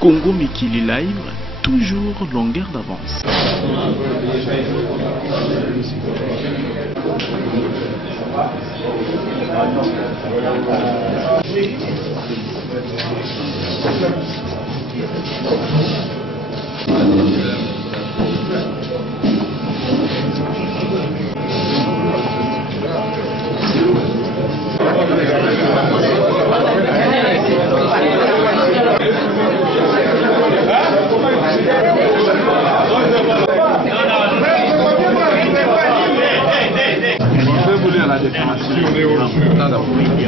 Congo Mikili Live, toujours longueur d'avance.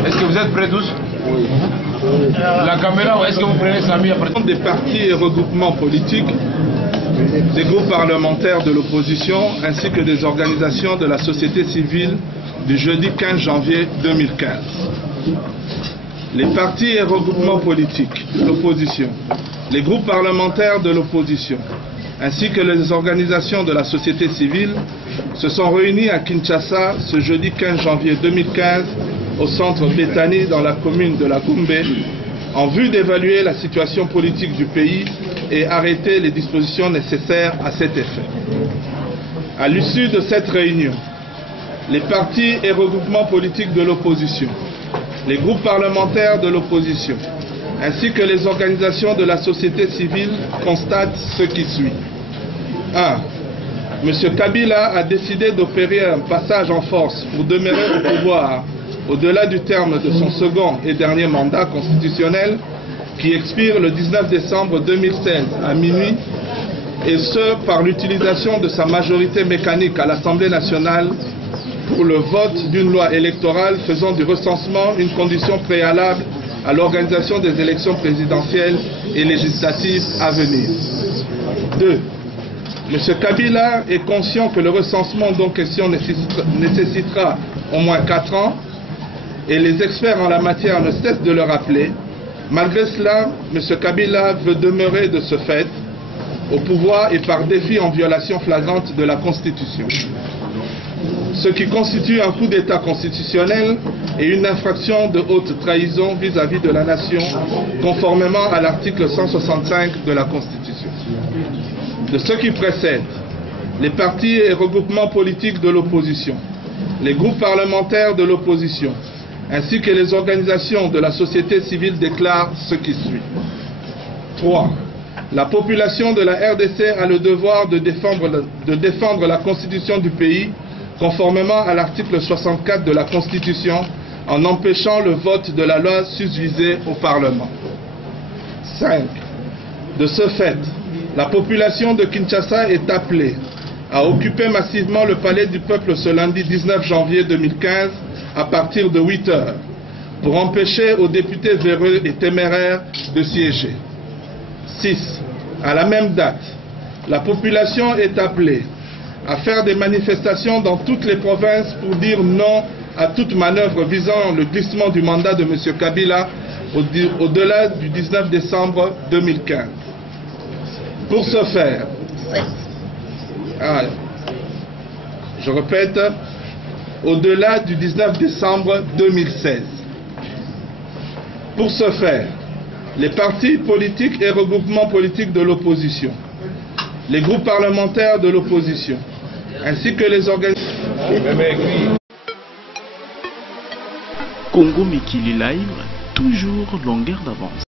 Est-ce que vous êtes prêts tous? Oui. La caméra, est-ce que vous prenez Samy après? Des partis et regroupements politiques, des groupes parlementaires de l'opposition ainsi que des organisations de la société civile du jeudi 15 janvier 2015. Les partis et regroupements politiques de l'opposition, les groupes parlementaires de l'opposition ainsi que les organisations de la société civile se sont réunis à Kinshasa ce jeudi 15 janvier 2015 au centre Béthanie dans la commune de la Gombe en vue d'évaluer la situation politique du pays et arrêter les dispositions nécessaires à cet effet. À l'issue de cette réunion, les partis et regroupements politiques de l'opposition, les groupes parlementaires de l'opposition ainsi que les organisations de la société civile constatent ce qui suit. 1. M. Kabila a décidé d'opérer un passage en force pour demeurer au pouvoir au-delà du terme de son second et dernier mandat constitutionnel qui expire le 19 décembre 2016 à minuit, et ce par l'utilisation de sa majorité mécanique à l'Assemblée nationale pour le vote d'une loi électorale faisant du recensement une condition préalable à l'organisation des élections présidentielles et législatives à venir. 2. M. Kabila est conscient que le recensement dont question nécessitera au moins 4 ans, et les experts en la matière ne cessent de le rappeler. Malgré cela, M. Kabila veut demeurer de ce fait au pouvoir et par défi en violation flagrante de la Constitution. Ce qui constitue un coup d'État constitutionnel et une infraction de haute trahison vis-à-vis de la nation, conformément à l'article 165 de la Constitution. De ce qui précède, les partis et regroupements politiques de l'opposition, les groupes parlementaires de l'opposition, ainsi que les organisations de la société civile déclarent ce qui suit. 3. La population de la RDC a le devoir de défendre la Constitution du pays, conformément à l'article 64 de la Constitution, en empêchant le vote de la loi susvisée au Parlement. 5. De ce fait, la population de Kinshasa est appelée à occuper massivement le palais du peuple ce lundi 19 janvier 2015 à partir de 8 heures pour empêcher aux députés véreux et téméraires de siéger. 6. À la même date, la population est appelée à faire des manifestations dans toutes les provinces pour dire non à toute manœuvre visant le glissement du mandat de M. Kabila au-delà du 19 décembre 2015. Pour ce faire, je répète, au-delà du 19 décembre 2016. Pour ce faire, les partis politiques et regroupements politiques de l'opposition, les groupes parlementaires de l'opposition, ainsi que les organisations... Congo Mikili Live, toujours longueur d'avance.